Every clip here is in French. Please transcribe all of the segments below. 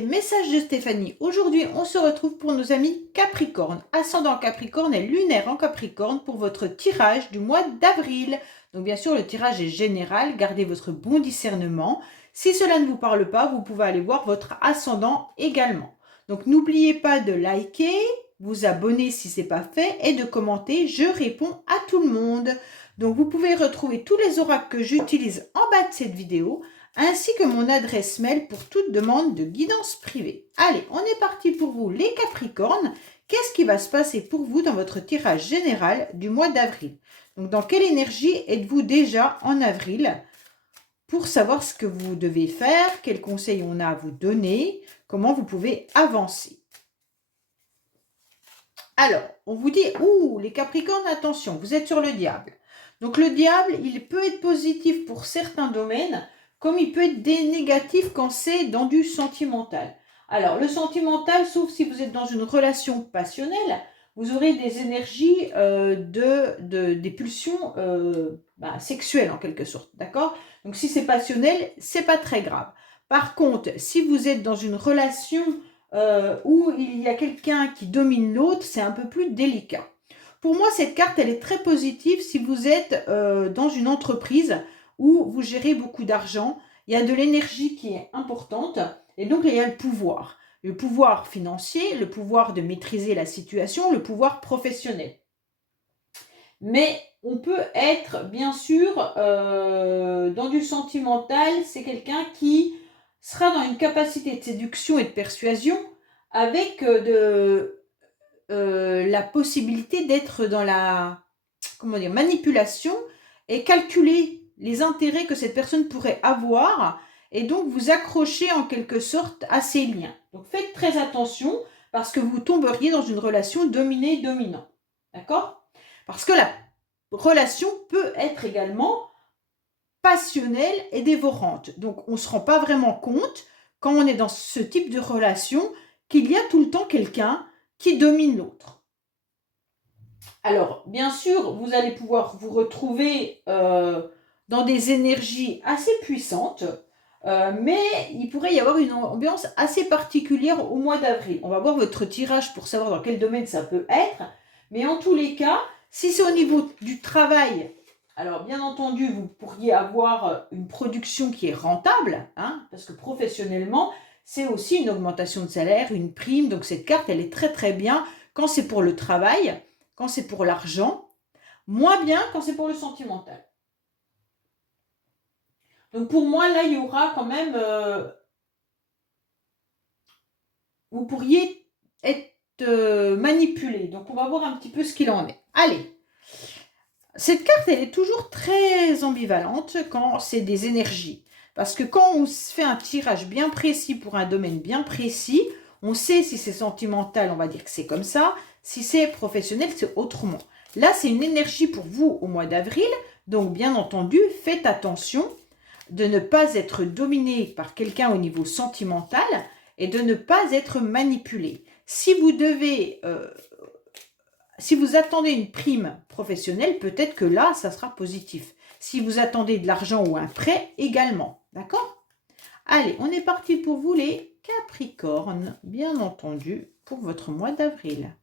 des messages de Stéphanie. Aujourd'hui, on se retrouve pour nos amis Capricorne, ascendant Capricorne et lunaire en Capricorne pour votre tirage du mois d'avril. Donc bien sûr, le tirage est général, gardez votre bon discernement. Si cela ne vous parle pas, vous pouvez aller voir votre ascendant également. Donc n'oubliez pas de liker, vous abonner si ce n'est pas fait et de commenter, je réponds à tout le monde. Donc vous pouvez retrouver tous les oracles que j'utilise en bas de cette vidéo, ainsi que mon adresse mail pour toute demande de guidance privée. Allez, on est parti pour vous les Capricornes. Qu'est-ce qui va se passer pour vous dans votre tirage général du mois d'avril? Donc dans quelle énergie êtes-vous déjà en avril pour savoir ce que vous devez faire, quels conseils on a à vous donner, comment vous pouvez avancer. Alors, on vous dit, les Capricornes, attention, vous êtes sur le diable. Donc le diable, il peut être positif pour certains domaines, comme il peut être négatif quand c'est dans du sentimental. Alors, le sentimental, sauf si vous êtes dans une relation passionnelle, vous aurez des énergies des pulsions sexuelles en quelque sorte, d'accord? Donc, si c'est passionnel, c'est pas très grave. Par contre, si vous êtes dans une relation où il y a quelqu'un qui domine l'autre, c'est un peu plus délicat. Pour moi, cette carte, elle est très positive si vous êtes dans une entreprise où vous gérez beaucoup d'argent. Il y a de l'énergie qui est importante et donc il y a le pouvoir. Le pouvoir financier, le pouvoir de maîtriser la situation, le pouvoir professionnel. Mais on peut être, bien sûr, dans du sentimental, c'est quelqu'un qui sera dans une capacité de séduction et de persuasion avec la possibilité d'être dans la manipulation et calculer les intérêts que cette personne pourrait avoir et donc vous accrocher en quelque sorte à ces liens. Donc faites très attention parce que vous tomberiez dans une relation dominée-dominant. D'accord? Parce que la relation peut être également passionnelle et dévorante. Donc on ne se rend pas vraiment compte quand on est dans ce type de relation qu'il y a tout le temps quelqu'un qui domine l'autre. Alors, bien sûr, vous allez pouvoir vous retrouver dans des énergies assez puissantes, mais il pourrait y avoir une ambiance assez particulière au mois d'avril. On va voir votre tirage pour savoir dans quel domaine ça peut être, mais en tous les cas, si c'est au niveau du travail, alors bien entendu, vous pourriez avoir une production qui est rentable, parce que professionnellement, c'est aussi une augmentation de salaire, une prime, donc cette carte, elle est très très bien quand c'est pour le travail, quand c'est pour l'argent, moins bien quand c'est pour le sentimental. Donc pour moi, là, il y aura quand même... vous pourriez être manipulé. Donc on va voir un petit peu ce qu'il en est. Allez, cette carte, elle est toujours très ambivalente quand c'est des énergies. Parce que quand on fait un tirage bien précis pour un domaine bien précis, on sait si c'est sentimental, on va dire que c'est comme ça. Si c'est professionnel, c'est autrement. Là, c'est une énergie pour vous au mois d'avril. Donc, bien entendu, faites attention de ne pas être dominé par quelqu'un au niveau sentimental et de ne pas être manipulé. Si vous devez... si vous attendez une prime professionnelle, peut-être que là, ça sera positif. Si vous attendez de l'argent ou un prêt, également. D'accord? Allez, on est parti pour vous les Capricornes, bien entendu, pour votre mois d'avril.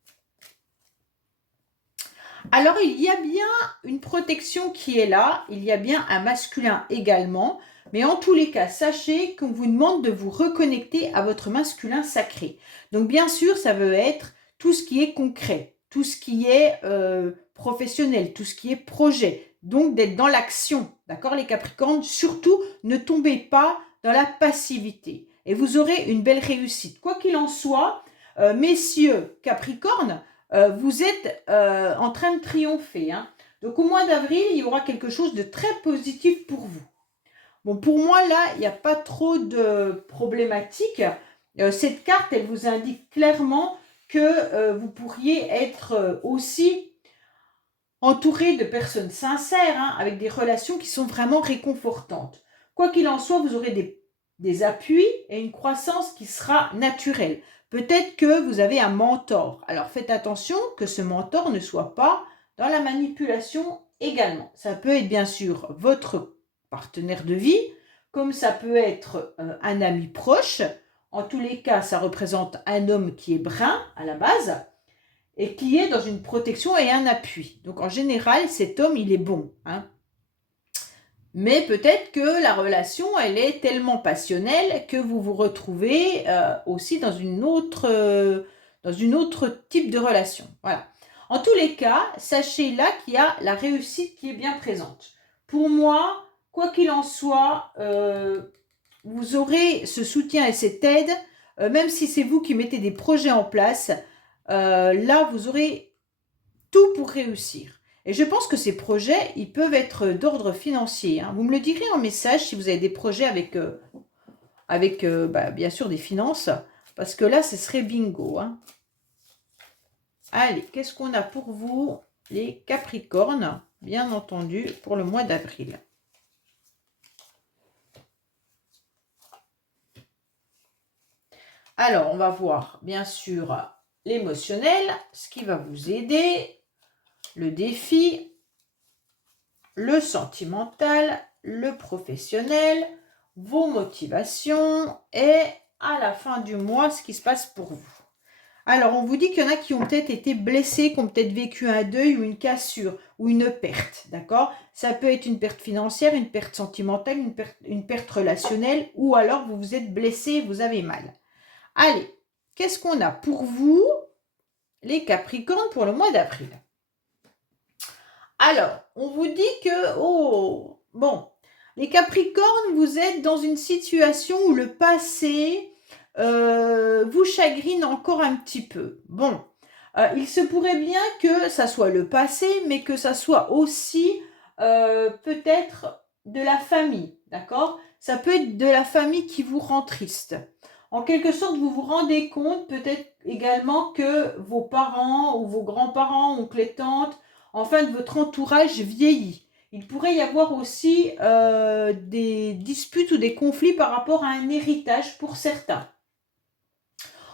Alors, il y a bien une protection qui est là. Il y a bien un masculin également. Mais en tous les cas, sachez qu'on vous demande de vous reconnecter à votre masculin sacré. Donc, bien sûr, ça veut être tout ce qui est concret, tout ce qui est professionnel, tout ce qui est projet. Donc, d'être dans l'action. D'accord, les Capricornes? Surtout, ne tombez pas dans la passivité. Et vous aurez une belle réussite. Quoi qu'il en soit, messieurs Capricornes, vous êtes en train de triompher. Donc, au mois d'avril, il y aura quelque chose de très positif pour vous. Bon, pour moi, là, il n'y a pas trop de problématiques. Cette carte, elle vous indique clairement que vous pourriez être aussi entouré de personnes sincères, avec des relations qui sont vraiment réconfortantes. Quoi qu'il en soit, vous aurez des appuis et une croissance qui sera naturelle. Peut-être que vous avez un mentor. Alors, faites attention que ce mentor ne soit pas dans la manipulation également. Ça peut être bien sûr votre partenaire de vie, comme ça peut être un ami proche En tous les cas, ça représente un homme qui est brun à la base et qui est dans une protection et un appui. Donc en général, cet homme, il est bon, hein. Mais peut-être que la relation, elle est tellement passionnelle que vous vous retrouvez aussi dans une autre type de relation. Voilà. En tous les cas, sachez là qu'il y a la réussite qui est bien présente. Pour moi, quoi qu'il en soit, vous aurez ce soutien et cette aide, même si c'est vous qui mettez des projets en place. Là, vous aurez tout pour réussir. Et je pense que ces projets, ils peuvent être d'ordre financier, hein. Vous me le direz en message si vous avez des projets avec bien sûr des finances, parce que là, ce serait bingo, hein. Allez, qu'est-ce qu'on a pour vous, les Capricornes, bien entendu, pour le mois d'avril? Alors, on va voir, bien sûr, l'émotionnel, ce qui va vous aider, le défi, le sentimental, le professionnel, vos motivations et à la fin du mois, ce qui se passe pour vous. Alors, on vous dit qu'il y en a qui ont peut-être été blessés, qui ont peut-être vécu un deuil ou une cassure ou une perte, d'accord? Ça peut être une perte financière, une perte sentimentale, une perte relationnelle ou alors vous vous êtes blessé, vous avez mal. Allez, qu'est-ce qu'on a pour vous, les Capricornes, pour le mois d'avril? Alors, on vous dit que, les Capricornes, vous êtes dans une situation où le passé vous chagrine encore un petit peu. Bon, il se pourrait bien que ça soit le passé, mais que ça soit aussi peut-être de la famille, d'accord? Ça peut être de la famille qui vous rend triste. En quelque sorte, vous vous rendez compte peut-être également que vos parents ou vos grands-parents, oncles et tantes, enfin de votre entourage vieillit. Il pourrait y avoir aussi des disputes ou des conflits par rapport à un héritage pour certains.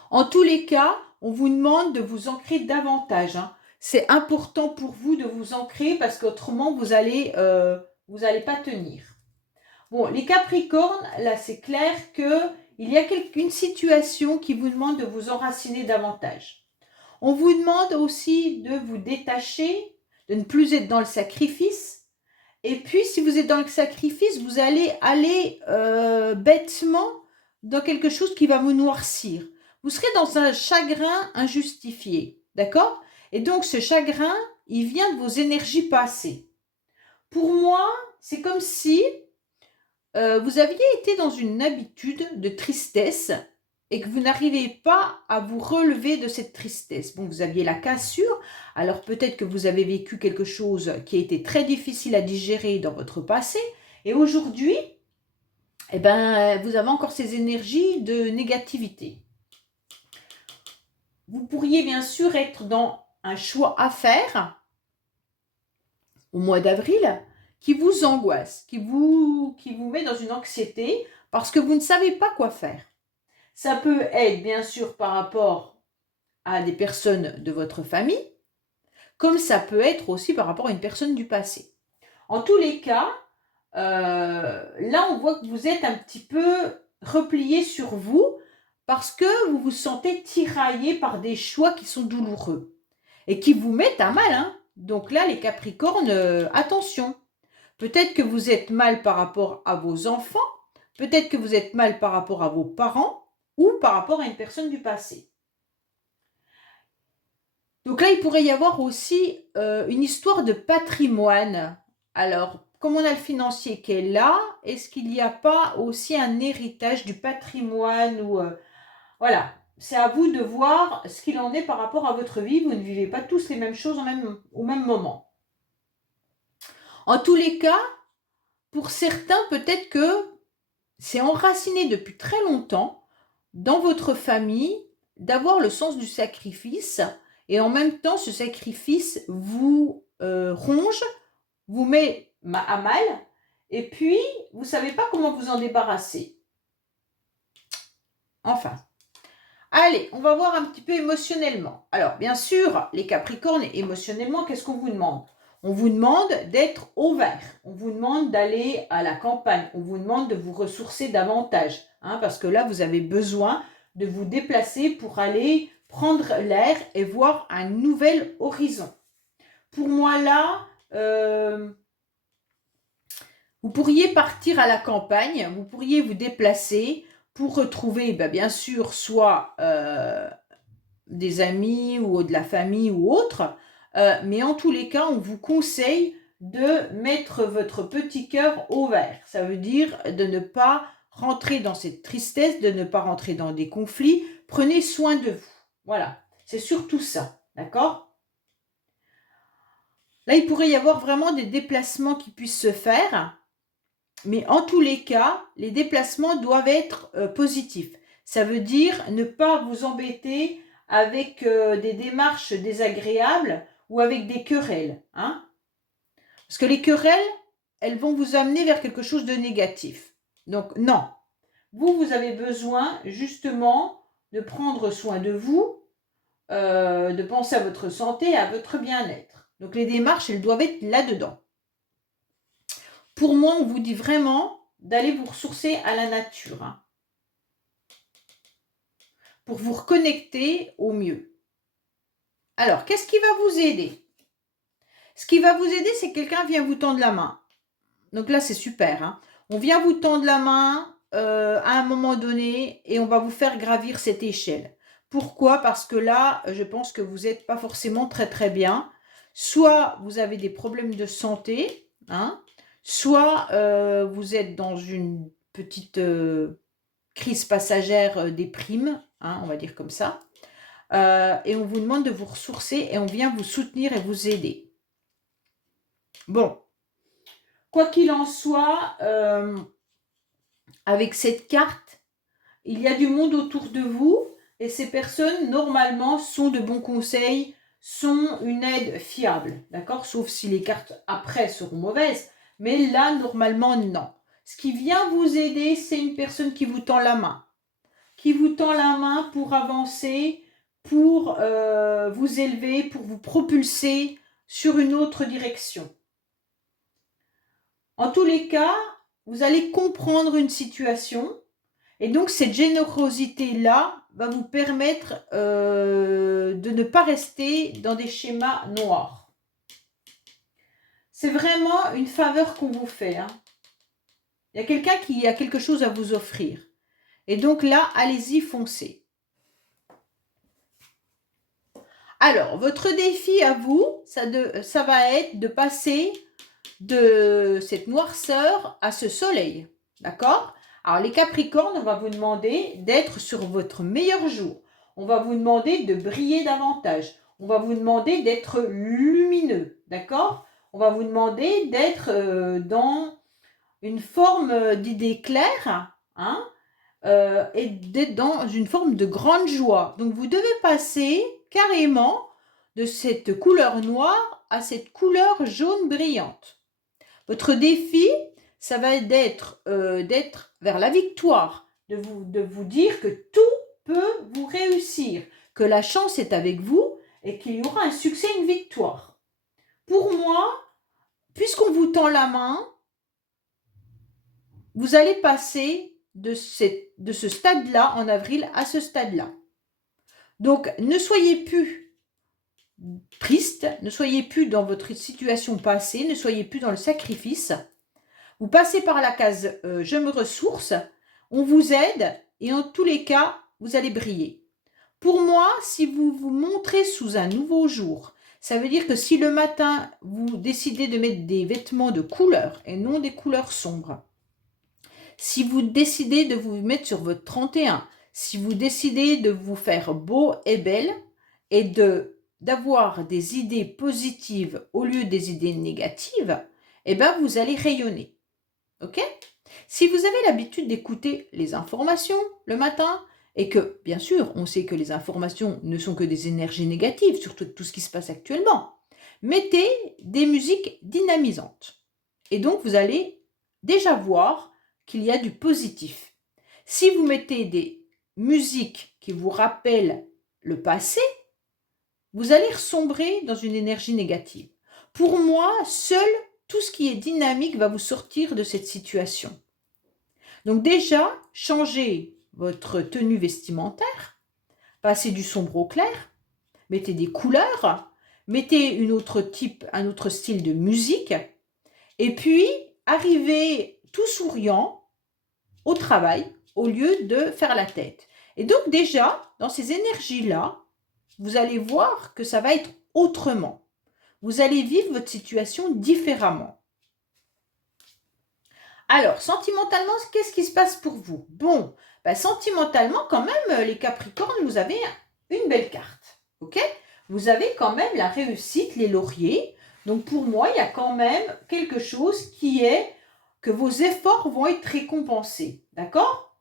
En tous les cas, on vous demande de vous ancrer davantage, hein. C'est important pour vous de vous ancrer parce qu'autrement, vous allez pas tenir. Bon, les Capricornes, là, c'est clair qu'il y a une situation qui vous demande de vous enraciner davantage. On vous demande aussi de vous détacher, de ne plus être dans le sacrifice. Et puis, si vous êtes dans le sacrifice, vous allez aller bêtement dans quelque chose qui va vous noircir. Vous serez dans un chagrin injustifié, d'accord? Et donc, ce chagrin, il vient de vos énergies passées. Pour moi, c'est comme si vous aviez été dans une habitude de tristesse et que vous n'arrivez pas à vous relever de cette tristesse. Bon, vous aviez la cassure, alors peut-être que vous avez vécu quelque chose qui a été très difficile à digérer dans votre passé, et aujourd'hui, vous avez encore ces énergies de négativité. Vous pourriez bien sûr être dans un choix à faire au mois d'avril qui vous angoisse, qui vous met dans une anxiété parce que vous ne savez pas quoi faire. Ça peut être bien sûr par rapport à des personnes de votre famille, comme ça peut être aussi par rapport à une personne du passé. En tous les cas, là on voit que vous êtes un petit peu replié sur vous parce que vous vous sentez tiraillé par des choix qui sont douloureux et qui vous mettent à mal, hein. Donc là, les Capricornes, attention. Peut-être que vous êtes mal par rapport à vos enfants, peut-être que vous êtes mal par rapport à vos parents ou par rapport à une personne du passé. Donc là, il pourrait y avoir aussi une histoire de patrimoine. Alors, comme on a le financier qui est là, est-ce qu'il n'y a pas aussi un héritage du patrimoine ou voilà, c'est à vous de voir ce qu'il en est par rapport à votre vie. Vous ne vivez pas tous les mêmes choses au même moment. En tous les cas, pour certains, peut-être que c'est enraciné depuis très longtemps dans votre famille d'avoir le sens du sacrifice et en même temps, ce sacrifice vous ronge, vous met à mal et puis vous ne savez pas comment vous en débarrasser. Enfin. Allez, on va voir un petit peu émotionnellement. Alors, bien sûr, les Capricornes, émotionnellement, qu'est-ce qu'on vous demande? On vous demande d'être au vert. On vous demande d'aller à la campagne. On vous demande de vous ressourcer davantage. Hein, parce que là, vous avez besoin de vous déplacer pour aller prendre l'air et voir un nouvel horizon. Pour moi, là, vous pourriez partir à la campagne, vous pourriez vous déplacer pour retrouver, bien sûr, soit des amis ou de la famille ou autre, mais en tous les cas, on vous conseille de mettre votre petit cœur au vert. Ça veut dire de ne pas rentrer dans cette tristesse, de ne pas rentrer dans des conflits. Prenez soin de vous. Voilà, c'est surtout ça, d'accord? Là, il pourrait y avoir vraiment des déplacements qui puissent se faire, mais en tous les cas, les déplacements doivent être positifs. Ça veut dire ne pas vous embêter avec des démarches désagréables ou avec des querelles, hein? Parce que les querelles, elles vont vous amener vers quelque chose de négatif. Donc non, vous avez besoin justement de prendre soin de vous, de penser à votre santé, à votre bien-être. Donc les démarches, elles doivent être là-dedans. Pour moi, on vous dit vraiment d'aller vous ressourcer à la nature, hein, pour vous reconnecter au mieux. Alors, qu'est-ce qui va vous aider? Ce qui va vous aider, c'est que quelqu'un vient vous tendre la main. Donc là, c'est super, hein. On vient vous tendre la main à un moment donné et on va vous faire gravir cette échelle. Pourquoi? Parce que là, je pense que vous n'êtes pas forcément très très bien. Soit vous avez des problèmes de santé, hein, soit vous êtes dans une petite crise passagère des primes, hein, on va dire comme ça. Et on vous demande de vous ressourcer et on vient vous soutenir et vous aider. Bon, quoi qu'il en soit, avec cette carte, il y a du monde autour de vous et ces personnes, normalement, sont de bons conseils, sont une aide fiable, d'accord? Sauf si les cartes après seront mauvaises, mais là, normalement, non. Ce qui vient vous aider, c'est une personne qui vous tend la main. Qui vous tend la main pour avancer, pour vous élever, pour vous propulser sur une autre direction. En tous les cas, vous allez comprendre une situation et donc cette générosité-là va vous permettre de ne pas rester dans des schémas noirs. C'est vraiment une faveur qu'on vous fait, hein. Il y a quelqu'un qui a quelque chose à vous offrir. Et donc là, allez-y, foncez. Alors, votre défi à vous, ça va être de passer de cette noirceur à ce soleil. D'accord? Alors, les Capricornes, on va vous demander d'être sur votre meilleur jour. On va vous demander de briller davantage. On va vous demander d'être lumineux. D'accord? On va vous demander d'être dans une forme d'idée claire, hein, et d'être dans une forme de grande joie. Donc, vous devez passer carrément de cette couleur noire à cette couleur jaune brillante. Votre défi, ça va être d'être vers la victoire, de vous dire que tout peut vous réussir, que la chance est avec vous et qu'il y aura un succès, une victoire. Pour moi, puisqu'on vous tend la main, vous allez passer de ce stade-là en avril à ce stade-là. Donc, ne soyez plus triste, ne soyez plus dans votre situation passée, ne soyez plus dans le sacrifice. Vous passez par la case je me ressource, on vous aide et en tous les cas, vous allez briller. Pour moi, si vous vous montrez sous un nouveau jour, ça veut dire que si le matin, vous décidez de mettre des vêtements de couleur et non des couleurs sombres, si vous décidez de vous mettre sur votre 31, si vous décidez de vous faire beau et belle et d'avoir des idées positives au lieu des idées négatives, eh bien, vous allez rayonner. Ok? Si vous avez l'habitude d'écouter les informations le matin, et que, bien sûr, on sait que les informations ne sont que des énergies négatives, surtout tout ce qui se passe actuellement, mettez des musiques dynamisantes. Et donc, vous allez déjà voir qu'il y a du positif. Si vous mettez des musiques qui vous rappellent le passé, vous allez ressombrer dans une énergie négative. Pour moi, seul tout ce qui est dynamique va vous sortir de cette situation. Donc déjà, changez votre tenue vestimentaire, passez du sombre au clair, mettez des couleurs, mettez un autre style de musique, et puis arrivez tout souriant au travail au lieu de faire la tête. Et donc déjà, dans ces énergies-là, vous allez voir que ça va être autrement. Vous allez vivre votre situation différemment. Alors, sentimentalement, qu'est-ce qui se passe pour vous? Bon, sentimentalement, quand même, les Capricornes, vous avez une belle carte. Ok? Vous avez quand même la réussite, les lauriers. Donc, pour moi, il y a quand même quelque chose qui est que vos efforts vont être récompensés. D'accord?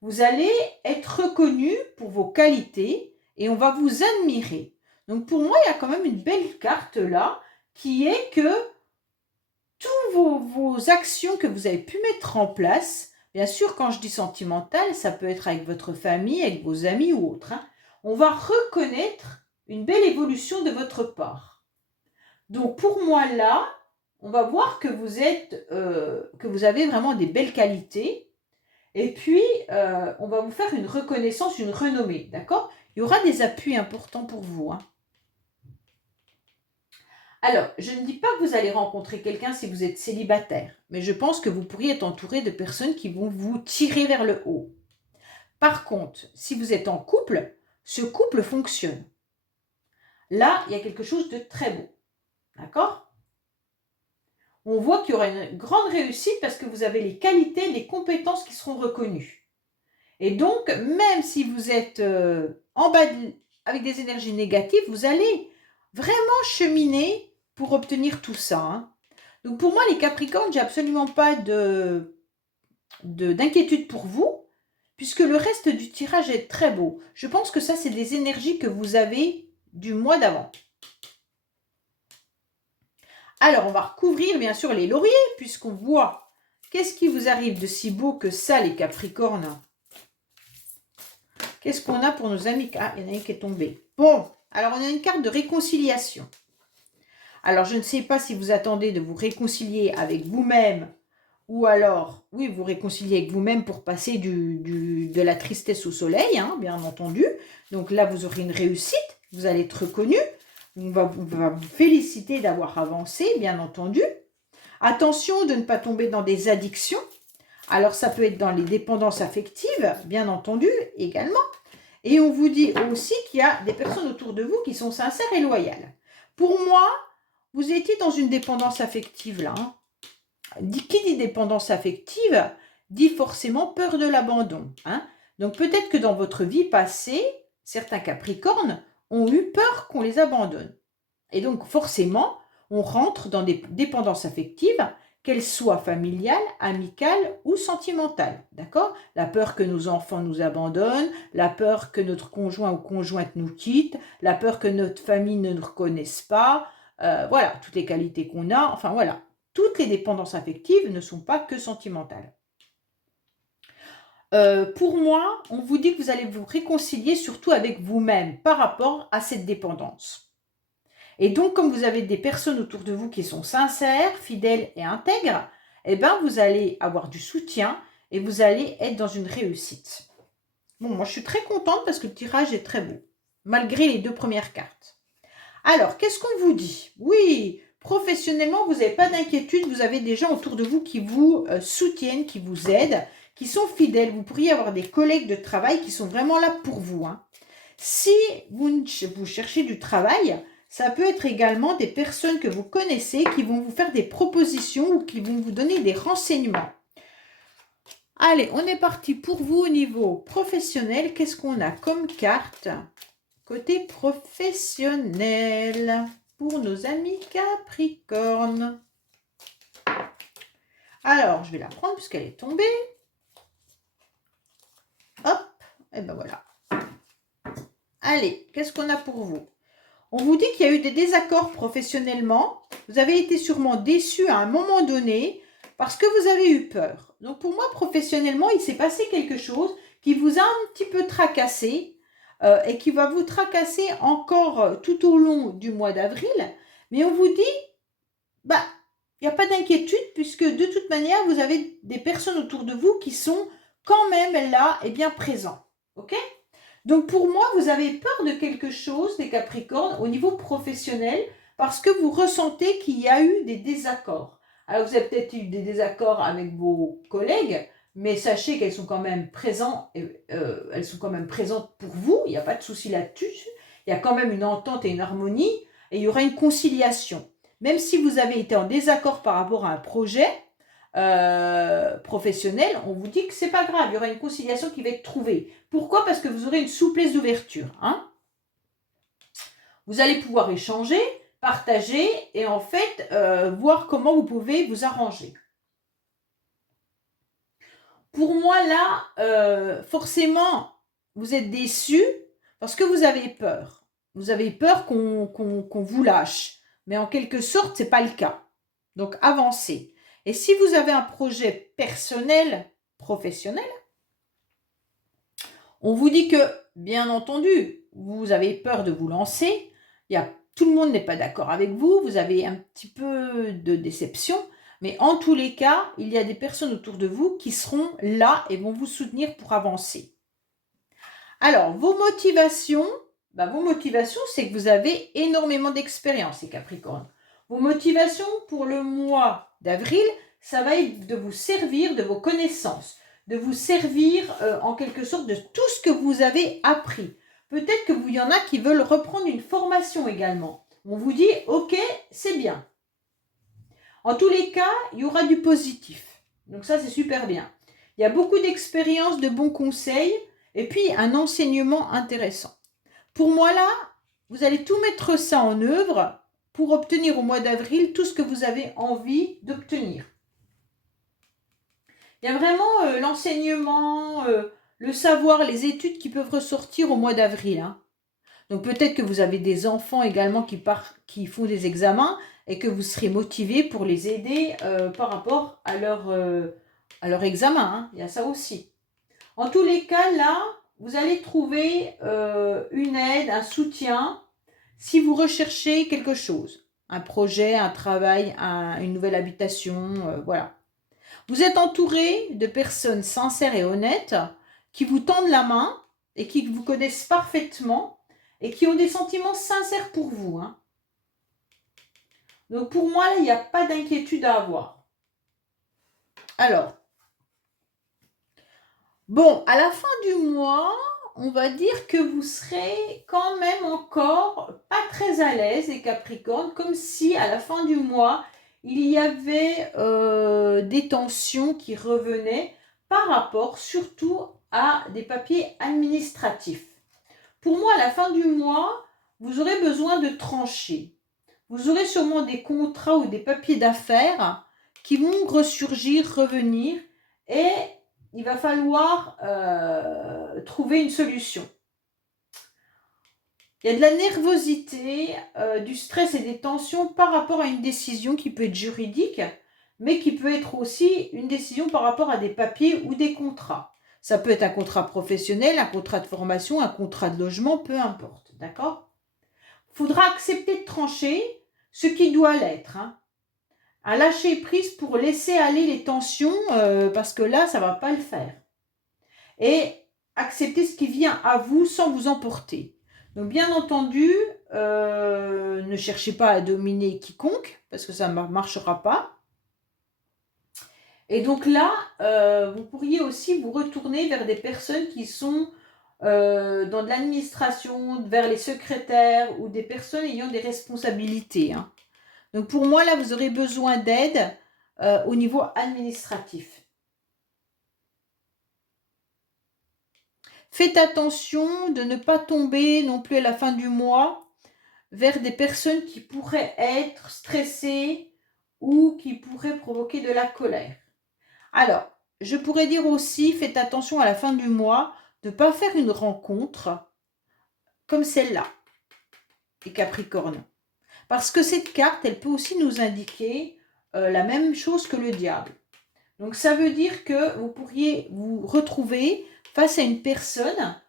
Vous allez être reconnu pour vos qualités et on va vous admirer. Donc, pour moi, il y a quand même une belle carte là qui est que toutes vos actions que vous avez pu mettre en place, bien sûr, quand je dis sentimental, ça peut être avec votre famille, avec vos amis ou autre, hein, on va reconnaître une belle évolution de votre part. Donc pour moi là, on va voir que que vous avez vraiment des belles qualités, et puis on va vous faire une reconnaissance, une renommée, d'accord? Il y aura des appuis importants pour vous, hein. Alors, je ne dis pas que vous allez rencontrer quelqu'un si vous êtes célibataire, mais je pense que vous pourriez être entouré de personnes qui vont vous tirer vers le haut. Par contre, si vous êtes en couple, ce couple fonctionne. Là, il y a quelque chose de très beau. D'accord? On voit qu'il y aura une grande réussite parce que vous avez les qualités, les compétences qui seront reconnues. Et donc, même si vous êtes en bas avec des énergies négatives, vous allez vraiment cheminer pour obtenir tout ça, hein. Donc pour moi, les Capricornes, j'ai absolument pas d'inquiétude pour vous, puisque le reste du tirage est très beau. Je pense que ça, c'est des énergies que vous avez du mois d'avant. Alors, on va recouvrir bien sûr les lauriers, puisqu'on voit qu'est-ce qui vous arrive de si beau que ça, les Capricornes. Qu'est-ce qu'on a pour nos amis? Ah, il y en a une qui est tombée. Bon, alors on a une carte de réconciliation. Alors, je ne sais pas si vous attendez de vous réconcilier avec vous-même ou alors, oui, vous réconcilier avec vous-même pour passer de la tristesse au soleil, hein, bien entendu. Donc là, vous aurez une réussite, vous allez être reconnu. On va vous féliciter d'avoir avancé, bien entendu. Attention de ne pas tomber dans des addictions. Alors, ça peut être dans les dépendances affectives, bien entendu, également. Et on vous dit aussi qu'il y a des personnes autour de vous qui sont sincères et loyales. Pour moi, vous étiez dans une dépendance affective là. Hein. Qui dit dépendance affective dit forcément peur de l'abandon. Hein. Donc peut-être que dans votre vie passée, certains Capricornes ont eu peur qu'on les abandonne. Et donc forcément, on rentre dans des dépendances affectives, qu'elles soient familiales, amicales ou sentimentales. D'accord? La peur que nos enfants nous abandonnent, la peur que notre conjoint ou conjointe nous quitte, la peur que notre famille ne nous reconnaisse pas. Voilà, toutes les qualités qu'on a. Enfin voilà, toutes les dépendances affectives ne sont pas que sentimentales. Pour moi, on vous dit que vous allez vous réconcilier surtout avec vous-même par rapport à cette dépendance. Et donc, comme vous avez des personnes autour de vous qui sont sincères, fidèles et intègres, eh ben, vous allez avoir du soutien et vous allez être dans une réussite. Bon, moi, je suis très contente parce que le tirage est très beau, malgré les 2 premières cartes. Alors, qu'est-ce qu'on vous dit? Oui, professionnellement, vous n'avez pas d'inquiétude, vous avez des gens autour de vous qui vous soutiennent, qui vous aident, qui sont fidèles. Vous pourriez avoir des collègues de travail qui sont vraiment là pour vous. Hein. Si vous cherchez du travail, ça peut être également des personnes que vous connaissez qui vont vous faire des propositions ou qui vont vous donner des renseignements. Allez, on est parti pour vous au niveau professionnel. Qu'est-ce qu'on a comme carte? Côté professionnel, pour nos amis Capricorne. Alors, je vais la prendre puisqu'elle est tombée. Hop, et ben voilà. Allez, qu'est-ce qu'on a pour vous? On vous dit qu'il y a eu des désaccords professionnellement. Vous avez été sûrement déçu à un moment donné parce que vous avez eu peur. Donc pour moi, professionnellement, il s'est passé quelque chose qui vous a un petit peu tracassé et qui va vous tracasser encore tout au long du mois d'avril. Mais on vous dit, il n'y a pas d'inquiétude puisque de toute manière, vous avez des personnes autour de vous qui sont quand même là est bien présent. Ok? Donc pour moi, vous avez peur de quelque chose, les Capricornes, au niveau professionnel, parce que vous ressentez qu'il y a eu des désaccords. Alors vous avez peut-être eu des désaccords avec vos collègues, mais sachez qu'elles sont quand même présentes, elles sont quand même présentes pour vous, il n'y a pas de souci là-dessus. Il y a quand même une entente et une harmonie, et il y aura une conciliation. Même si vous avez été en désaccord par rapport à un projet, professionnel, on vous dit que c'est pas grave, il y aura une conciliation qui va être trouvée. Pourquoi? Parce que vous aurez une souplesse d'ouverture. Hein, vous allez pouvoir échanger, partager et en fait voir comment vous pouvez vous arranger. Pour moi là, forcément, vous êtes déçu parce que vous avez peur. Vous avez peur qu'on vous lâche. Mais en quelque sorte, c'est pas le cas. Donc avancez. Et si vous avez un projet personnel, professionnel, on vous dit que, bien entendu, vous avez peur de vous lancer, tout le monde n'est pas d'accord avec vous, vous avez un petit peu de déception, mais en tous les cas, il y a des personnes autour de vous qui seront là et vont vous soutenir pour avancer. Alors, vos motivations, c'est que vous avez énormément d'expérience, les Capricornes. Vos motivations pour le mois d'avril, ça va être de vous servir de vos connaissances, de vous servir en quelque sorte de tout ce que vous avez appris. Peut-être que y en a qui veulent reprendre une formation également. On vous dit, ok, c'est bien. En tous les cas, il y aura du positif. Donc ça, c'est super bien. Il y a beaucoup d'expériences, de bons conseils, et puis un enseignement intéressant. Pour moi là, vous allez tout mettre ça en œuvre pour obtenir au mois d'avril tout ce que vous avez envie d'obtenir. Il y a vraiment l'enseignement, le savoir, les études qui peuvent ressortir au mois d'avril. Hein. Donc peut-être que vous avez des enfants également qui font des examens et que vous serez motivé pour les aider par rapport à leur examen. Hein. Il y a ça aussi. En tous les cas, là, vous allez trouver une aide, un soutien si vous recherchez quelque chose. Un projet, un travail, une nouvelle habitation, voilà. Vous êtes entouré de personnes sincères et honnêtes qui vous tendent la main et qui vous connaissent parfaitement et qui ont des sentiments sincères pour vous. Hein. Donc pour moi, là, il n'y a pas d'inquiétude à avoir. Alors, bon, à la fin du mois, on va dire que vous serez quand même encore pas très à l'aise, les Capricornes, comme si à la fin du mois, il y avait des tensions qui revenaient par rapport surtout à des papiers administratifs. Pour moi, à la fin du mois, vous aurez besoin de trancher. Vous aurez sûrement des contrats ou des papiers d'affaires qui vont ressurgir, revenir, et il va falloir trouver une solution. Il y a de la nervosité, du stress et des tensions par rapport à une décision qui peut être juridique, mais qui peut être aussi une décision par rapport à des papiers ou des contrats. Ça peut être un contrat professionnel, un contrat de formation, un contrat de logement, peu importe, d'accord? Il faudra accepter de trancher ce qui doit l'être, hein. À lâcher prise pour laisser aller les tensions, parce que là, ça ne va pas le faire. Et accepter ce qui vient à vous sans vous emporter. Donc bien entendu, ne cherchez pas à dominer quiconque, parce que ça ne marchera pas. Et donc là, vous pourriez aussi vous retourner vers des personnes qui sont dans de l'administration, vers les secrétaires ou des personnes ayant des responsabilités. Hein. Donc pour moi, là, vous aurez besoin d'aide au niveau administratif. Faites attention de ne pas tomber non plus à la fin du mois vers des personnes qui pourraient être stressées ou qui pourraient provoquer de la colère. Alors, je pourrais dire aussi, faites attention à la fin du mois de ne pas faire une rencontre comme celle-là, les Capricornes. Parce que cette carte, elle peut aussi nous indiquer la même chose que le diable. Donc ça veut dire que vous pourriez vous retrouver face à une personne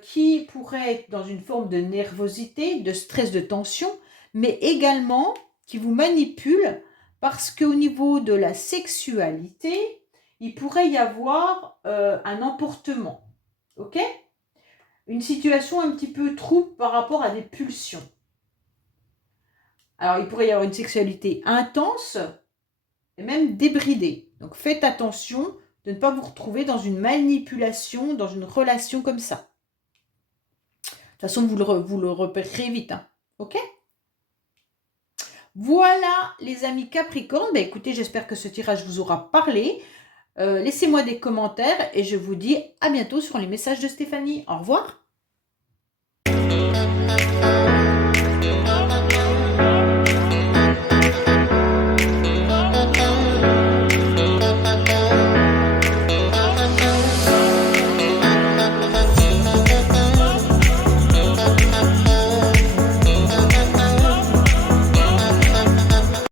qui pourrait être dans une forme de nervosité, de stress, de tension, mais également qui vous manipule parce qu'au niveau de la sexualité, il pourrait y avoir un emportement. Ok? Une situation un petit peu trouble par rapport à des pulsions. Alors, il pourrait y avoir une sexualité intense et même débridée. Donc, faites attention de ne pas vous retrouver dans une manipulation, dans une relation comme ça. De toute façon, vous le repérerez vite. Hein. Ok? Voilà, les amis Capricorne. Ben, écoutez, j'espère que ce tirage vous aura parlé. Laissez-moi des commentaires et je vous dis à bientôt sur les messages de Stéphanie. Au revoir.